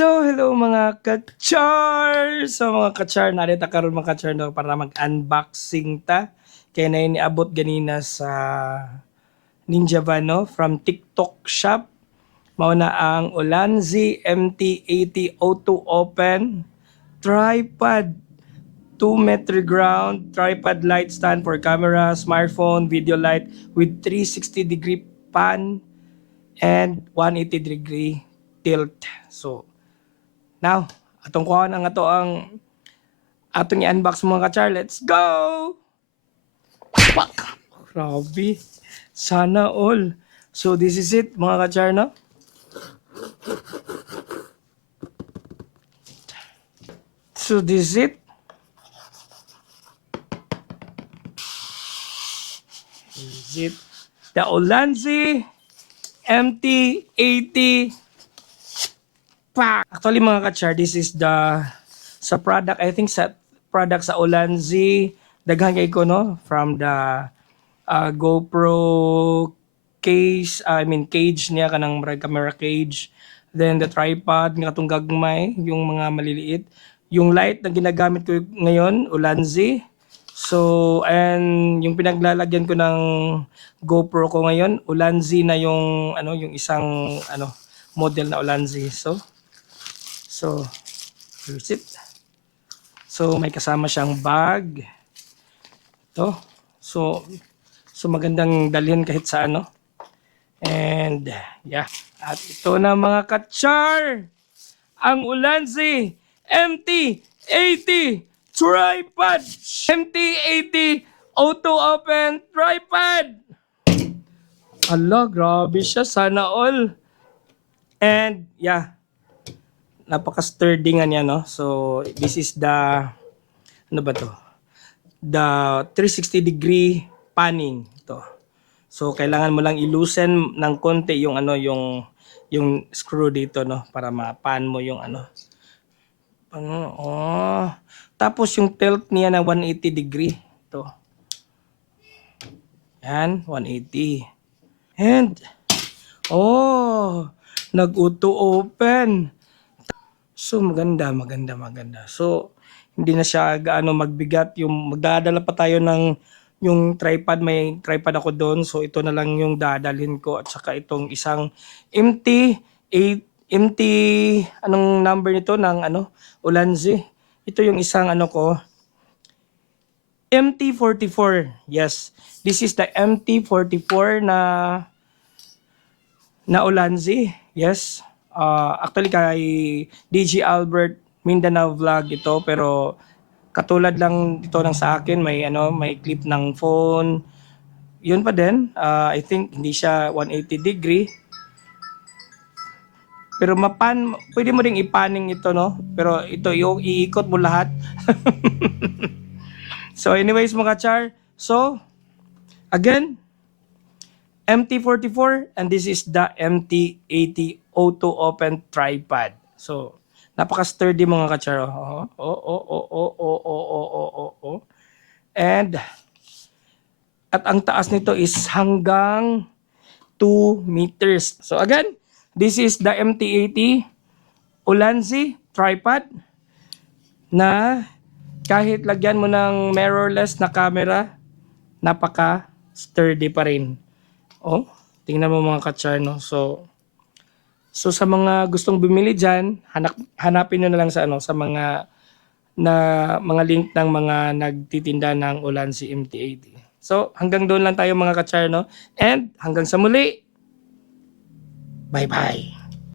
So, hello mga ka-char! So, mga ka-char, narita karon mga ka-char no, para mag-unboxing ta. Kaya na yun niabot ganina sa Ninja Van no, from TikTok shop. Mao na ang Ulanzi MT80 Auto Open tripod 2 metric ground tripod light stand for camera, smartphone, video light with 360-degree pan and 180-degree tilt. So, now, atong kuhaan ang atong i-unbox mga ka-char. Let's go! Pak! Grabe. Sana all. So, this is it mga ka-char, no? So, this is it. This is it. The Ulanzi MT80 Pak! Actually mga ka-char, this is the sa product, I think sa product sa Ulanzi, daghan kay ko no from the GoPro case, cage niya kanang camera cage, then the tripod nga atong gagmay, yung mga maliliit, yung light na ginagamit ko ngayon Ulanzi. So, and yung pinaglalagyan ko ng GoPro ko ngayon, Ulanzi na yung yung isang model na Ulanzi. So, here's it. So, may kasama siyang bag. Ito. So magandang dalhin kahit sa ano. And, yeah. At ito na mga ka-char! Ang Ulanzi MT80 tripod! MT80 auto open tripod! Ala, grabe siya. Sana all. And, yeah. Napaka-sturdy nga niya, no? So, this is the, ano ba to? The 360-degree panning. Ito. So, kailangan mo lang i-loosen ng konti yung, yung screw dito, no? Para ma-pan mo yung, Tapos, yung tilt niya na 180-degree. Ito. Yan, 180. And, nag-auto open. So, maganda. So, hindi na siya gaano magbigat. Yung magdadala pa tayo ng yung tripod. May tripod ako doon. So, ito na lang yung dadalhin ko. At saka itong isang MT, anong number nito ng Ulanzi. Ito yung isang MT44. Yes. This is the MT44 na Ulanzi. Yes. Actually kay DJ Albert Mindanao Vlog ito, pero katulad lang dito ng sa akin, may clip ng phone. Yun pa din, I think hindi siya 180 degree. Pero pwede mo ring ipaning ito, no? Pero ito yung iikot mo lahat. So anyways mga char, so again, MT44 and this is the MT80 auto open tripod. So, napaka-sturdy mga ka-char. And at ang taas nito is hanggang 2 meters. So again, this is the MT80 Ulanzi tripod na kahit lagyan mo ng mirrorless na camera, napaka-sturdy pa rin. Tingnan mo mga ka-char, no? So sa mga gustong bumili diyan, hanapin niyo na lang sa sa mga link ng mga nagtitinda ng Ulanzi MT80. So hanggang doon lang tayo mga ka-char, no? And hanggang sa muli. Bye-bye.